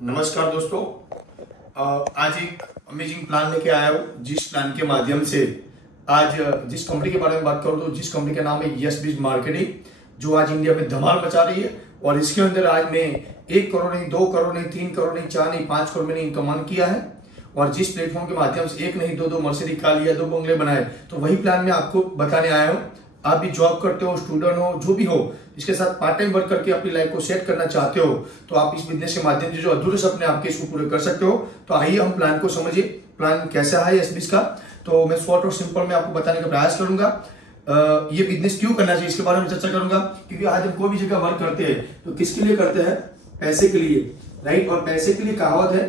नमस्कार दोस्तों। आज एक अमेजिंग प्लान लेके आया हूँ, जिस प्लान के माध्यम से आज जिस कंपनी के बारे में बात करूँ तो जिस कंपनी का नाम है यस बीज मार्केटिंग, जो आज इंडिया में धमाल मचा रही है। और इसके अंदर आज मैं 1 करोड़ नहीं, 2 करोड़ नहीं, 3 करोड़ नहीं, 4 नहीं, 5 करोड़ मैंने इनकम अर्न किया है। और जिस प्लेटफॉर्म के माध्यम से एक नहीं दो मर्सिडीज कार लिया, 2 बंगले बनाए, तो वही प्लान मैं आपको बताने आया हूँ। आप भी जॉब करते हो, स्टूडेंट हो, जो भी हो, इसके साथ पार्ट टाइम वर्क करके अपनी लाइफ को सेट करना चाहते हो, तो आप इस बिजनेस के माध्यम से जो अधूरे सपने आपके इसको पूरे कर सकते हो। तो आइए हम प्लान को समझिए, प्लान कैसा है एसबीएस का। तो मैं शॉर्ट और सिंपल में आपको बताने का प्रयास करूंगा। ये बिजनेस क्यों करना चाहिए इसके बारे में चर्चा करूंगा, क्योंकि आज हम कोई भी जगह वर्क करते हैं तो किसके लिए करते हैं? पैसे के लिए, राइट। और पैसे के लिए कहावत है,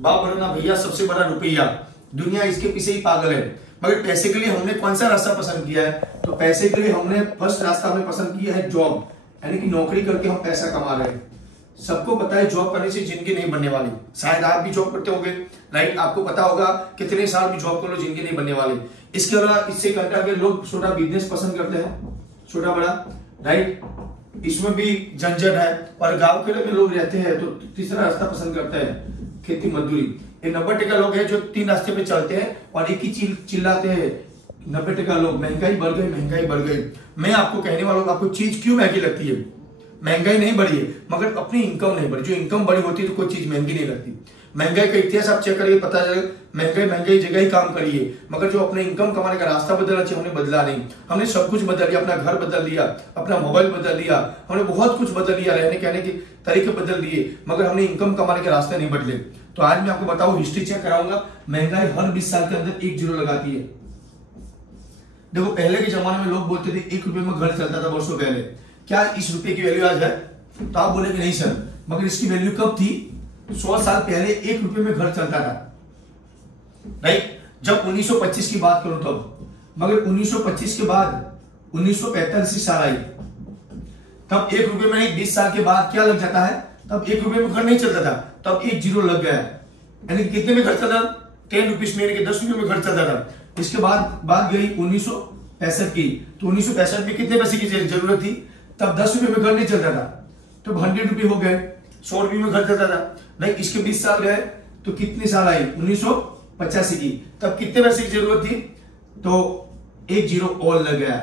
बाप बनना भैया सबसे बड़ा रुपया, दुनिया इसके पीछे ही पागल है। मगर पैसे के लिए हमने कौन सा रास्ता पसंद किया है? तो पैसे के लिए हमने फर्स्ट रास्ता हमने पसंद किया है जॉब, यानी कि नौकरी करके हम पैसा कमा रहे हैं। सबको पता है जॉब करने से जिंदगी नहीं बनने वाली। शायद आप भी जॉब करते होंगे, राइट। आपको पता होगा कितने साल भी जॉब कर लो, जिंदगी नहीं बनने वाली। इसके अलावा इससे कंटा के लोग छोटा बिजनेस पसंद करते हैं, छोटा बड़ा, राइट। इसमें भी झंझट है। और गांव के लोग रहते हैं तो तीसरा रास्ता पसंद करते हैं, खेती मजदूरी। 90% लोग हैं जो 3 रास्ते पे चलते हैं और एक ही चिल्लाते हैं। 90% लोग महंगाई बढ़ गई, महंगाई बढ़ गई। मैं आपको कहने वाला हूँ, आपको चीज क्यों महंगी लगती है? महंगाई नहीं बढ़ी है, मगर अपनी इनकम नहीं बढ़ी। जो इनकम बढ़ी होती है तो कोई चीज महंगी नहीं लगती। महंगाई का इतिहास आप चेक करिए, पता चलेगा महंगाई जगह ही काम करी है, मगर जो अपने इनकम कमाने का रास्ता बदलना चाहिए हमने बदला नहीं। हमने सब कुछ बदल लिया, अपना घर बदल लिया, अपना मोबाइल बदल लिया, हमने बहुत कुछ बदल लिया, रहने कहने के तरीके बदल दिए, मगर हमने इनकम कमाने के रास्ते नहीं बदले। तो आज मैं आपको बताऊं, हिस्ट्री चेक कराऊंगा। महंगाई हर 20 साल के अंदर 1 जीरो लगाती है। देखो, पहले के जमाने में लोग बोलते थे 1 रुपए में घर चलता था वर्षों पहले। क्या इस रुपए की वैल्यू आज है? तो आप बोले कि नहीं सर, मगर इसकी वैल्यू कब थी? 100 साल पहले 1 रुपए में घर चलता था, राइट। जब 1925 की बात करूं तब, मगर 1925 के बाद 1945 साल आई, तब 1 रुपए में नहीं, 20 साल के बाद क्या लग जाता है? तब 1 रुपए में घर नहीं चलता था, तब 1 जीरो लग गया। यानी कितने में घर चलता था? 10 रुपीज में, यानी कि 10 रुपए में घर चलता था। इसके बाद बात गई 1965 की, तो 1965 में कितने पैसे की जरूरत थी? तब 10 रुपए में घर नहीं चलता था, तो 100 रुपए हो गए, 100 रुपए में घर चलता था। नहीं, इसके 20 साल गए तो कितनी साल आई? 1985 की, तब कितने पैसे की जरूरत थी? तो 1 जीरो और लग गया,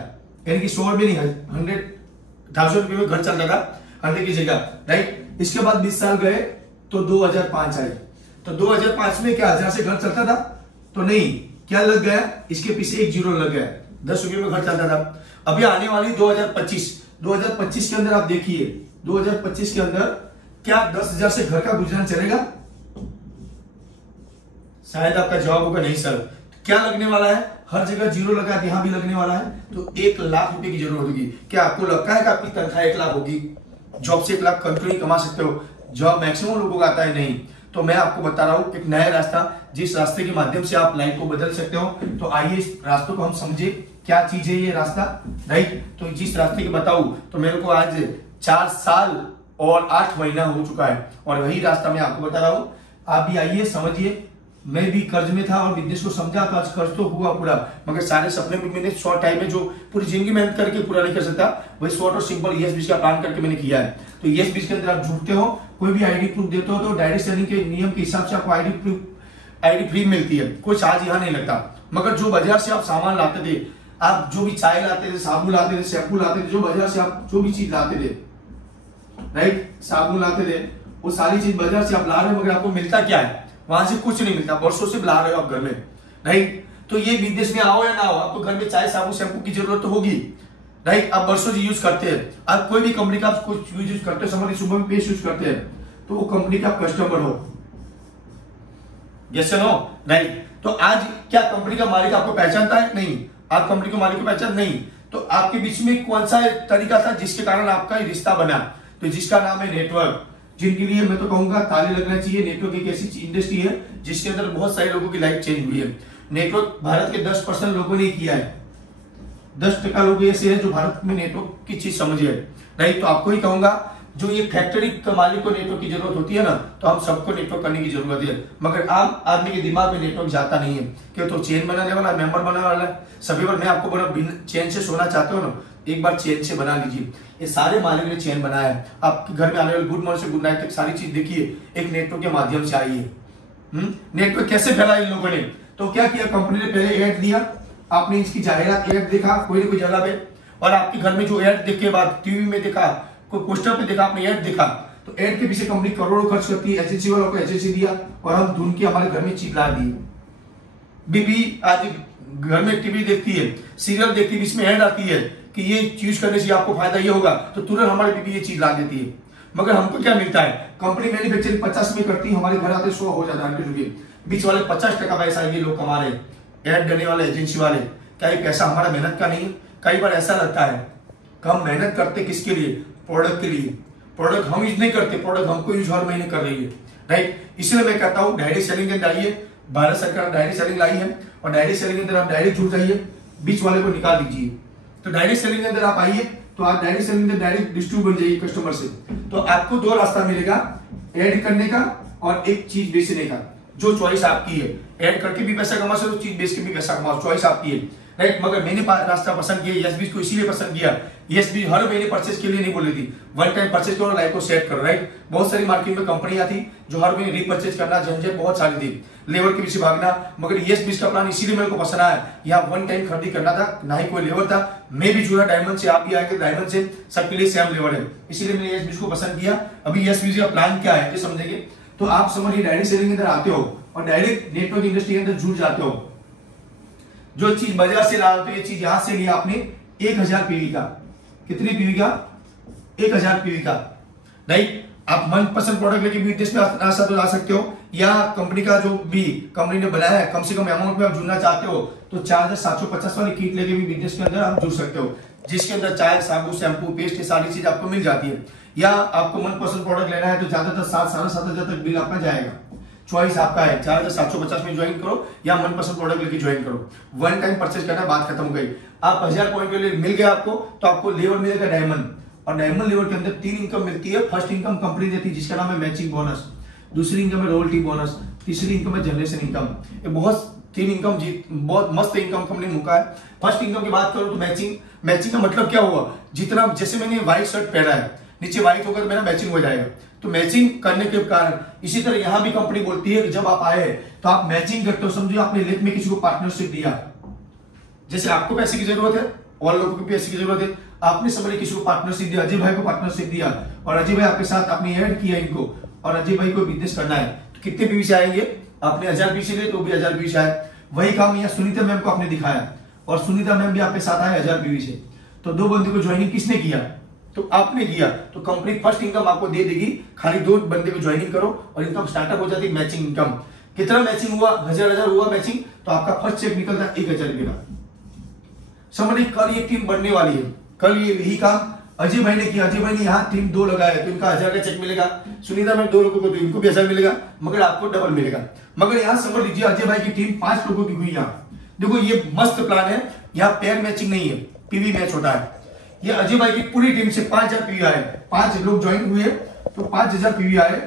यानी कि 100 रुपए नहीं, 100,000 रुपए में घर चलता था 100 की जगह, राइट। इसके बाद 20 साल गए तो 2005 आए, तो 2005 में क्या 1000 से घर चलता था? तो नहीं, क्या लग गया? इसके पीछे 1 जीरो लग गया, 10 रुपए में घर चलता था। अभी आने वाली 2025 के अंदर आप देखिए, 2025 के अंदर क्या 10,000 से घर का गुजरान चलेगा? शायद आपका जवाब होगा नहीं सर। क्या लगने वाला है? हर जगह जीरो लगा, यहां भी लगने वाला है, तो 1 लाख रुपए की जरूरत होगी। क्या आपको लगता है कि आपकी तनख्वाह 1 लाख होगी? जॉब से 1 लाख कंटिन्यू कमा सकते हो? जॉब मैक्सिमम लोगों को आता है नहीं। तो मैं आपको बता रहा हूं एक नया रास्ता, जिस रास्ते के माध्यम से आप लाइफ को बदल सकते हो। तो आइए इस रास्ते को हम समझे, क्या चीज है ये रास्ता, राइट। तो जिस रास्ते की बताऊं, तो मेरे को आज 4 साल और 8 महीना हो चुका है, और वही रास्ता मैं आपको बता रहा हूं। आप भी आइए, समझिए। मैं भी कर्ज में था और बिजनेस को समझा, तो आज कर्ज तो हुआ पूरा, मगर सारे सपने भी मैंने शॉर्ट टाइम में, जो पूरी जिंदगी मेहनत करके पूरा नहीं कर सकता, वही शॉर्ट और सिंपल यस बीज का प्लान करके मैंने किया है। तो यस बीज के अंदर आप जुड़ते हो, कोई भी आईडी प्रूफ देते हो, तो डायरेक्ट सेलिंग के नियम के हिसाब से आपको आईडी फ्री मिलती है, कोई चार्ज यहाँ नहीं लगता। मगर जो बाजार से आप सामान लाते थे, आप जो भी चाय लाते थे, साबुन लाते थे, शैम्पू लाते थे, जो बाजार से आप जो भी चीज लाते थे, राइट, साबुन लाते थे, वो सारी चीज बाजार से आप ला रहे हो, मगर आपको मिलता क्या है? वहां से कुछ नहीं मिलता, वर्षों से ला रहे हो आप घर में, राइट। तो ये बिजनेस में आओ या ना आओ, आपको घर में चाय, साबुन, शैम्पू की जरूरत तो होगी, राइट। आप वर्षों से यूज करते हैं। आप कोई भी कंपनी का कुछ यूज करते हो, समझ सुबह में पेस्ट यूज करते हैं, तो वो कंपनी का कस्टमर हो, यस नो, राइट। तो आज क्या कंपनी का मालिक आपको पहचानता है? नहीं। आप कंपनी के मालिक को पहचान नहीं। तो आपके बीच में कौन सा तरीका था जिसके कारण आपका रिश्ता बना? तो जिसका नाम है नेटवर्क, जिनके लिए मैं तो कहूंगा ताली लगना चाहिए। नेटवर्क एक ऐसी इंडस्ट्री है जिसके अंदर बहुत सारे लोगों की लाइफ चेंज हुई है। नेटवर्क भारत के 10% लोगों ने किया है, 10% लोग ऐसे हैं जो भारत में नेटवर्क की चीज समझे, राइट। तो आपको ही कहूंगा, जो ये फैक्ट्री के मालिक को नेटवर्क की जरूरत होती है ना, तो हम सबको नेटवर्क करने की जरूरत है, मगर आम आदमी के दिमाग में नेटवर्क जाता नहीं है। क्यों? तो चेन बनाने वाला, मेंबर बनाने वाला है सभी। पर मैं आपको बोला, चेन से सोना चाहते हो ना, एक बार चेन से बना लीजिए। ये सारे मालिक ने चेन बनाया है। आपके घर में आने वाले गुड मॉर्निंग से गुड नाइट तक सारी चीज देखिए एक नेटवर्क के माध्यम से आई है। नेटवर्क कैसे फैला इन लोगों ने? तो क्या किया, कंपनी ने पहले ऐड दिया, आपने इसकी जाहिरात ऐड देखा कोई ना कोई जगह पे, और आपके घर में जो ऐड देख के बाद टीवी में देखा, कोई पोस्टर पे देखा, आपने ऐड देखा, तो ऐड के पीछे कंपनी करोड़ों खर्च करती है, एजेंसी वालों को एजेंसी दिया और हम ढूंढ के हमारे घर में चीज ला दी। बीबी आज घर में टीवी देखती है, सीरियल देखती है, इसमें ऐड आती है कि ये चीज करने से आपको फायदा ये होगा, तो तुरंत हमारी बीबी ये चीज ला देती है। मगर हमको क्या मिलता है, कंपनी मैन्युफैक्चरिंग 50 में करती है, हमारे घर आते 100 हो जाता है, बीच वाले 50% पैसा ये लोग कमा रहे हैं। ऐड देने वाले एजेंसी वाले, क्या ये पैसा हमारा मेहनत का नहीं है? कई बार ऐसा लगता है हम मेहनत करते किसके लिए? प्रोडक्ट के लिए। प्रोडक्ट हम यूज नहीं करते, प्रोडक्ट हमको यूज हर महीने कर रही है, राइट। इसलिए मैं कहता हूँ डायरेक्ट सेलिंग के अंदर आइए, भारत सरकार डायरेक्ट सेलिंग लाई है और डायरेक्ट सेलिंग के अंदर आप डायरेक्ट जुड़ जाइए, बीच वाले को निकाल दीजिए। तो डायरेक्ट सेलिंग के अंदर आप आइए तो आप डायरेक्ट सेलिंग में डायरेक्ट डिस्ट्रीब्यूट बन जाइए कस्टमर से। तो आपको 2 रास्ता मिलेगा, ऐड करने का और एक चीज बेचने का, जो चॉइस आपकी है। ऐड करके भी पैसा कमा सकते हो, चीज बेच के भी पैसा कमाओ, चॉइस आपकी है, राइट। मगर मैंने रास्ता पसंद किया, यस बीज को इसीलिए पसंद किया। यस बीज हर महीने परचेज के लिए नहीं बोली थी, वन टाइम परचेज करो, लाइफ को सेट करो, राइट। बहुत सारी मार्केट में कंपनियां थी जो हर महीने रीपरचेज करना, झंझट बहुत सारी थी, लेबर के पीछे भागना। मगर यस बीज का प्लान इसीलिए मेरे को पसंद आया, यहाँ वन टाइम खरीदी करना था, ना ही कोई लेबर था। मैं भी जुड़ा डायमंड से, आप भी आएंगे डायमंड से, सबके लिए सेम लेबर है, इसीलिए मैंने यस बीज को पसंद किया। अभी यस बीज का प्लान क्या है ये समझेंगे। तो आप समझिए डायरेक्ट सेलिंग के अंदर आते हो और डायरेक्ट नेटवर्क इंडस्ट्री के अंदर जुड़ जाते हो। जो चीज बाजार से ला रहे हो, ये चीज यहां से लिया आपने 1000 पीवी का, कितनी पीवी का? 1000 पीवी का, राइट। आप मनपसंद प्रोडक्ट लेके बिजनेस में आ सकते हो, या कंपनी का जो भी कंपनी ने बनाया है कम से कम अमाउंट में आप जुड़ना चाहते हो तो 4750 वाली किट लेके भी बिजनेस के अंदर आप जुड़ सकते हो, जिसके अंदर चाय, साबुन, शैम्पू, पेस्ट, ये सारी चीज आपको मिल जाती है। या आपको मनपसंद प्रोडक्ट लेना है तो ज्यादातर 7-7,500 तक बिल आपका जाएगा, चॉइस आपका है। 4750 में ज्वाइन करो या मनपसंद प्रोडक्ट लेके ज्वाइन करो, वन टाइम परचेज करना, बात खत्म हो गई। आप 1000 पॉइंट के लिए मिल गया आपको, तो आपको लेवर मिलेगा डायमंड, और डायमंड लेवर के अंदर 3 इनकम मिलती है। फर्स्ट इनकम कंपनी देती है जिसका नाम है मैचिंग बोनस, दूसरी इनकम है रॉयल्टी बोनस, तीसरी इनकम है जनरेशन इनकम। ये बहुत 3 इनकम बहुत मस्त इनकम कंपनी मुका है। फर्स्ट इनकम की बात करो तो मैचिंग का मतलब क्या हुआ, जितना जैसे मैंने व्हाइट शर्ट पहना है, नीचे व्हाइट होगा तो मेरा मैचिंग हो जाएगा, तो मैचिंग करने के कारण इसी तरह यहां भी कंपनी बोलती है कि जब आप आए तो आप मैचिंग करते हो। समझो आपने लेख में किसी को पार्टनरशिप दिया, जैसे आपको पैसे की जरूरत है और लोगों को पैसे की जरूरत है, आपने समझे किसी को पार्टनरशिप दिया, अजय भाई को पार्टनरशिप दिया और अजय भाई आपके साथ आपने ऐड किया इनको, और अजय भाई को बिजनेस करना है, तो कितने पीवी से आएंगे? आपने 1000 पीवी से लिए तो भी 1000 पीवी से आए। वही काम यहाँ सुनीता मैम को आपने दिखाया और सुनीता मैम भी आपके साथ आए 1000 पीवी से, तो 2 बंदे को ज्वाइनिंग किसने किया? तो आपने किया। तो कंपनी फर्स्ट इनकम आपको दे देगी, खाली 2 बंदे को ज्वाइनिंग करो और इनकम स्टार्टअप हो जाती है। मैचिंग इनकम कितना मैचिंग हुआ? 1000 हुआ मैचिंग, तो आपका फर्स्ट चेक निकलता है 1000 रुपये का। समझिए कल ये टीम बढ़ने वाली है, कल ये यही काम अजय भाई ने किया। अजय भाई ने यहाँ टीम 2 लगाया तो इनका 1000 का चेक मिलेगा, सुनीता में 2 लोगों को तो इनको भी 1000 मिलेगा, मगर आपको डबल मिलेगा। मगर यहाँ समझ लीजिए अजय भाई की टीम 5 लोगों की हुई। यहाँ देखो ये मस्त प्लान है, यहाँ पेयर मैचिंग नहीं है, पीवी मैच होता है। ये अजय भाई की पूरी टीम से 5000 पीवी आए, 5 लोग ज्वाइन हुए तो 5000 पीवी आए।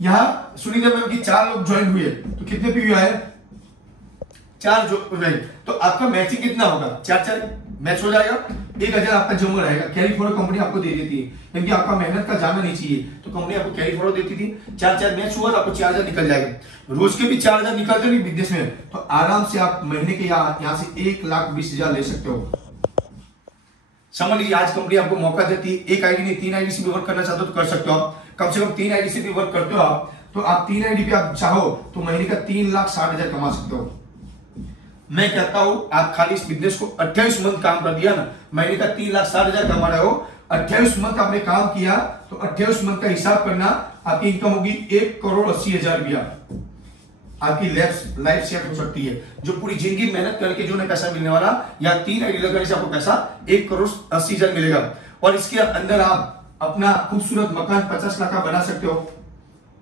यहाँ सुनीता मैम की 4 लोग ज्वाइन हुए तो कितने पीवी आए? 4 जो तो आपका मैचिंग कितना होगा? 4 मैच हो जाएगा, 1000 आपका जमा रहेगा। कैरी फॉरवर्ड कंपनी आपको दे देती है, क्योंकि आपका मेहनत का जाना नहीं चाहिए, तो कंपनी आपको कैरी फॉरवर्ड देती थी। 4 मैच हुआ तो आपको 4000 निकल जाएगा। रोज के भी 4000 निकलते नहीं बिजनेस में, तो आराम से आप महीने के यहाँ से 1,20,000 ले सकते हो। समझ लीजिए आज कंपनी आपको मौका देती है, एक आईडी नहीं 3 आईडी से भी वर्क करना चाहते हो तो कर सकते हो आप। कम से कम 3 आईडी से भी वर्क करते हो आप, तो आप 3 आईडी पे आप चाहो तो महीने का 3,60,000 कमा सकते हो। मैं कहता हूं आप खाली इस बिजनेस को 28 मंथ काम कर दिया ना, महीने का 3,60,000 कमा रहे हो। 28 मंथ आपने काम किया तो 28 मंथ का हिसाब करना, आपकी इनकम होगी 1,80,00,000 रुपया। आपकी लाइफ सेट हो सकती है। जो पूरी जिंदगी मेहनत करके जो नहीं पैसा मिलने वाला, या 3 आईडी लगाने से आपको पैसा 1,80,00,000 मिलेगा। और इसके अंदर आप अपना खूबसूरत मकान 50 लाख का बना सकते हो,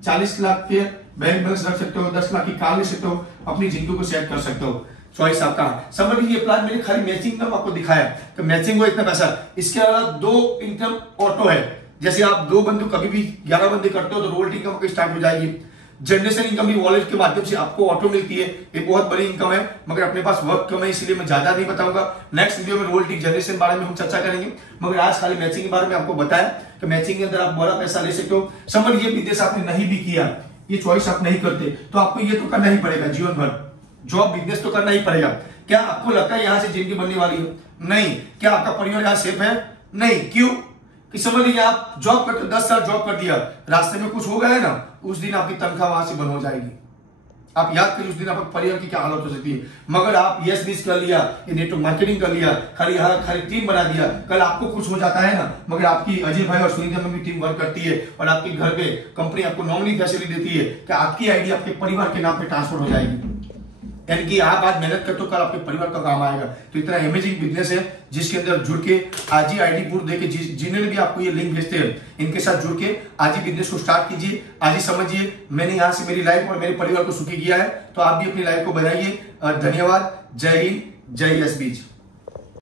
40 लाख के बैंक बैलेंस रख सकते हो, 10 लाख की कार ले सकते हो, अपनी जिंदगी को सेट कर सकते हो। चॉइस आपका। समझ लीजिए प्लान मैंने खाली मैचिंग इनकम आपको दिखाया तो मैचिंग को इतना पैसा। इसके अलावा 2 इनकम ऑटो है, जैसे आप 2 बंदे कभी भी 11 बंदे करते हो तो रोल इनकम आपकी स्टार्ट हो जाएगी। जनरेशन इनकम भी वॉलेट के माध्यम से आपको ऑटो मिलती है, एक बहुत बड़ी इनकम है, मगर अपने पास वक्त कम है इसलिए मैं ज्यादा नहीं बताऊंगा। नेक्स्ट वीडियो में रोल टिक जनरेशन बारे में हम चर्चा करेंगे, मगर आज खाली मैचिंग के बारे में आपको बताया कि मैचिंग के अंदर आप बड़ा पैसा ले सकते हो। समझ लीजिए बिजनेस आपने नहीं भी किया, ये चॉइस आप नहीं करते तो आपको ये तो करना ही पड़ेगा जीवन भर, जॉब बिजनेस तो करना ही पड़ेगा। क्या आपको लगता है यहां से जिंदगी बनने वाली है? नहीं। क्या आपका परिवार यहां सेफ है? नहीं। क्यों? कि समझ लीजिए आप जॉब करते 10 साल जॉब कर दिया, रास्ते में कुछ हो गया है ना, उस दिन आपकी तनख्वाह वहां से बंद हो जाएगी। आप याद करिए उस दिन आपके परिवार की क्या हालत हो सकती है। मगर आप यस बिज कर लिया, ये नेटवर्क मार्केटिंग कर लिया, खाली टीम बना दिया, कल आपको कुछ हो जाता है ना, मगर आपकी अजय भाई और सुनीता में भी टीम वर्क करती है और आपके घर पे कंपनी आपको नॉमिनी फैसिलिटी देती है कि आपकी आईडी आपके परिवार के नाम पे ट्रांसफर हो जाएगी। यानी कि आप आज मेहनत करते हो, कल आपके परिवार का काम आएगा। तो इतना अमेजिंग बिजनेस है जिसके अंदर जुड़ के आज ही आईडी पूर्व देके जिन्होंने भी आपको ये लिंक भेजते हैं इनके साथ जुड़ के आज ही बिजनेस को स्टार्ट कीजिए। आज ही समझिए मैंने यहाँ से मेरी लाइफ और मेरे परिवार को सुखी किया है, तो आप भी अपनी लाइफ को बनाइए। धन्यवाद। जय हिंद, जय यस बीज।